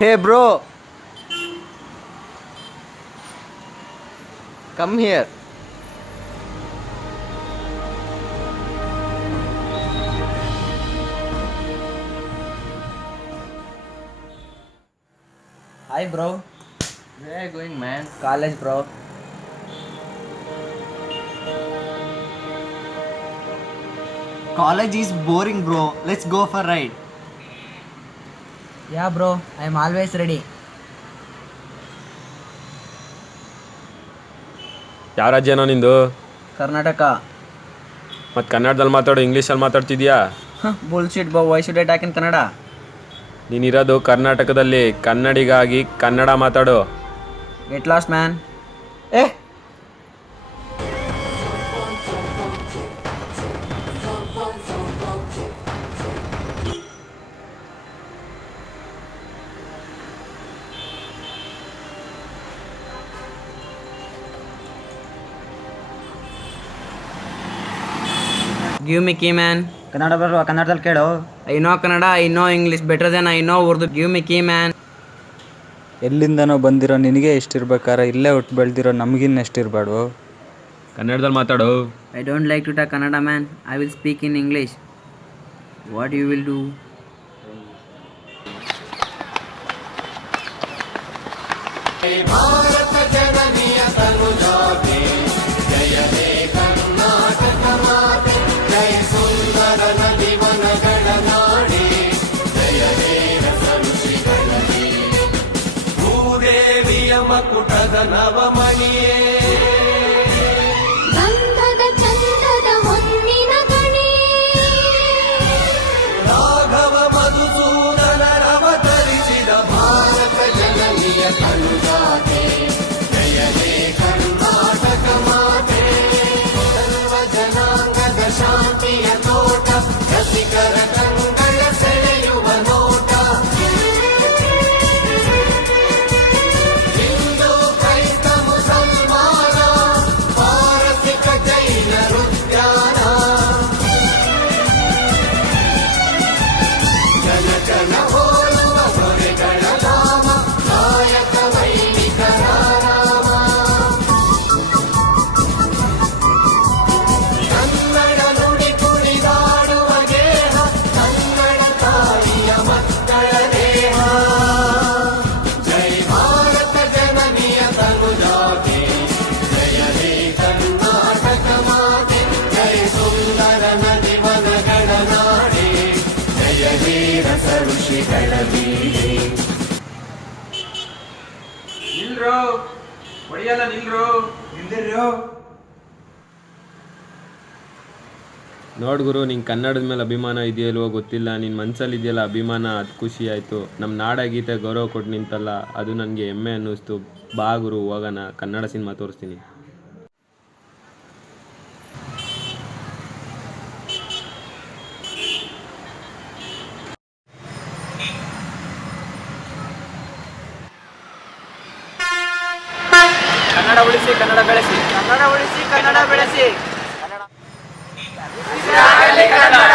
Hey bro, come here. Hi bro, Where are you going, man? college bro. College is boring, bro. Let's go for a ride. Yeah bro, I am always ready. ಯಾವ ರಾಜ್ಯನೋ ನಿಂದು? Karnataka. ಮತ್ತು ಕನ್ನಡದಲ್ಲಿ ಮಾತಾಡು, ಇಂಗ್ಲೀಷಲ್ಲಿ ಮಾತಾಡ್ತಿದ್ಯಾ? Bullshit bro, why should I talk in Kannada? ನೀನಿರೋದು ಕರ್ನಾಟಕದಲ್ಲಿ, ಕನ್ನಡಿಗಾಗಿ ಕನ್ನಡ ಮಾತಾಡು. Get lost man. Eh, Give me key man. Kannada ಬರುವ ಕನ್ನಡದಲ್ಲಿ ಕೇಳು. I know Kannada, I know English better than I know Urdu. Give me key man. ಎಲ್ಲಿಂದನೋ ಬಂದಿರೋ ನಿನಗೆ ಎಷ್ಟಿರ್ಬೇಕಾರೆ ಇಲ್ಲೇ ಹುಟ್ಟು ಬೆಳೆದಿರೋ ನಮಗಿನ್ನ ಎಷ್ಟಿರಬಾರ್ದು. ಕನ್ನಡದಲ್ಲಿ ಮಾತಾಡು. I don't like to talk Kannada man. I will speak in English. What you will do? ಗಂಧದ ಚಂದದ ಹೊನ್ನಿನ ಗಣಿ ನಿಲ್ರು, ಹೊಡಿಯಲ್ಲ ನಿಲ್ರು. ನೋಡ್ ಗುರು, ನಿಂಗೆ ಕನ್ನಡದ ಮೇಲೆ ಅಭಿಮಾನ ಇದೆಯಲ್ವೋ ಗೊತ್ತಿಲ್ಲ, ನಿನ್ನ ಮನ್ಸಲ್ಲಿ ಇದೆಯಲ್ಲ ಅಭಿಮಾನ, ಅದು ಖುಷಿ ಆಯಿತು. ನಮ್ಮ ನಾಡ ಗೀತೆ ಗೌರವ ಕೊಟ್ಟು ನಿಂತಲ್ಲ, ಅದು ನನಗೆ ಹೆಮ್ಮೆ ಅನ್ನಿಸ್ತು. ಬಾ ಗುರು, ಹೋಗೋಣ, ಕನ್ನಡ ಸಿನಿಮಾ ತೋರಿಸ್ತೀನಿ. ಕನ್ನಡ ಉಳಿಸಿ, ಕನ್ನಡ ಬೆಳೆಸಿ. ಕನ್ನಡ ಉಳಿಸಿ, ಕನ್ನಡ ಬೆಳೆಸಿ. ಕನ್ನಡ